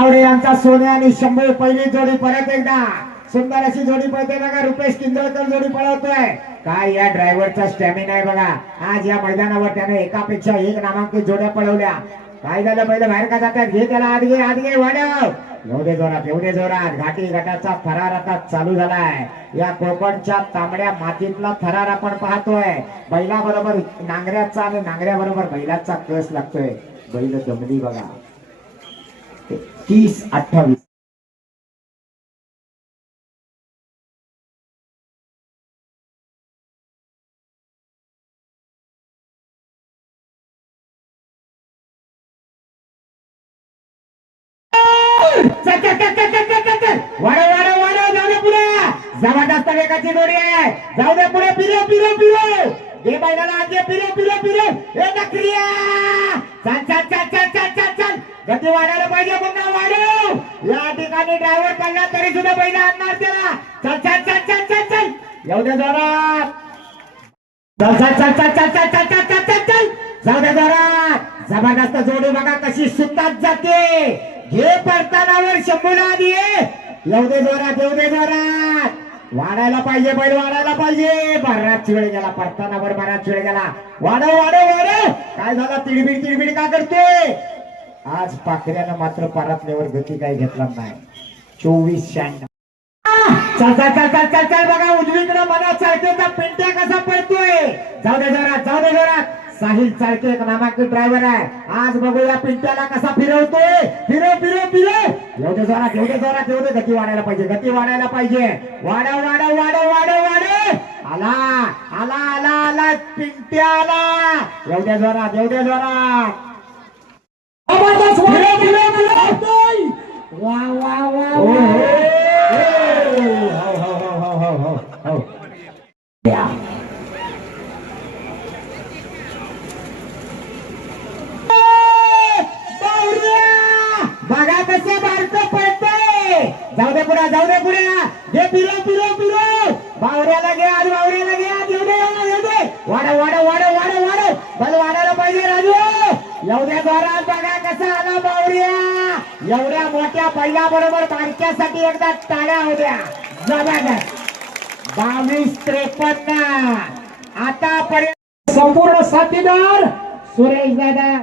तावडे यांचा सोने आणि शंभू पहिली जोडी परत एकदा. सुंदर अशी जोडी पळते बघा रुपेश किंदळकर जोडी पळवतोय. काय या ड्रायव्हरचा स्टॅमिना आहे बघा. आज या मैदानावर त्याने एकापेक्षा एक नामांकित जोड्या पळवल्या. काय झालं पहिले? बाहेर का जातात घे त्याला आत घे आत घे वाढव. एवढे जोरात एवढे जोरात. घाटी गटाचा थरार आता चालू झालाय. या कोकणच्या तांबड्या मातीतला थरार आपण पाहतोय. बैलाबरोबर नांगऱ्याचा आणि नांगऱ्या बरोबर बैलाचा कस लागतोय? बैल दमली बघा. तीस अठ्ठावीस. जबरदस्त वेगाची दोरी आहे. जाऊ दे पुढे. पिरो पिरो पिरो हे बैलाला आगे पिरो पिरो पिरो हे नक्रिया चल चल चल. गती वाढायला पाहिजे पुन्हा वाढव या ठिकाणी ड्रायव्हर पडला तरी सुद्धा बैल आणणार त्याला चल चल चल चल चल चल येऊ दे जोरात चल चल चल चल चल चल चल चल चल चल चल जाऊ दे जोरात जबरदस्त जोडी बघा कशी सुतात जाते घे परतानावर शंभूला आधी येऊ दे जोरात येऊ दे जोरात वाढायला पाहिजे बैल वाढायला पाहिजे बराच वेळ गेला परतानावर बराच वेळ गेला वाढव वाढव वाढव काय झाला तिडबीड तिडबीड का करतोय आज पाखऱ्यानं मात्र परातल्यावर गती काही घेतला नाही. चोवीस शहाण्णव. चल चल चल चल चल चल बघा उजवीकडे मला चालतेचा पिंट्या कसा पडतोय. जाऊ दे जोरात जाऊ दे जोरात. साहिल चालते एक नामांकित ड्रायव्हर आहे. आज बघूया पिंट्याला कसा फिरवतोय. फिरव फिरव फिरव. एवढे जोरात एवढे जोरात एवढे गती वाढायला पाहिजे गती वाढायला पाहिजे. वाढव वाढव वाढव वाढव वाढव. आला आला आला आला पिंट्या आला एवढ्या जोरात एवढ्या जोरात. जाऊ दे पुढे जाऊ दे पुढे घे पिरो पिरो पिरो बावऱ्याला घे आज बावऱ्याला घे आज येऊ दे येऊ दे वाढव वाढव वाढव वाढव वाढव बल वाढायला पाहिजे राजू एवढ्या जोरात बघा कसा आला बावऱ्या एवढ्या मोठ्या पहिल्या बरोबर बारक्यासाठी एकदा टाळ्या होत्या. जबरदस्त. बावीस त्रेपन्न. आतापर्यंत संपूर्ण साथीदार सुरेश दादा.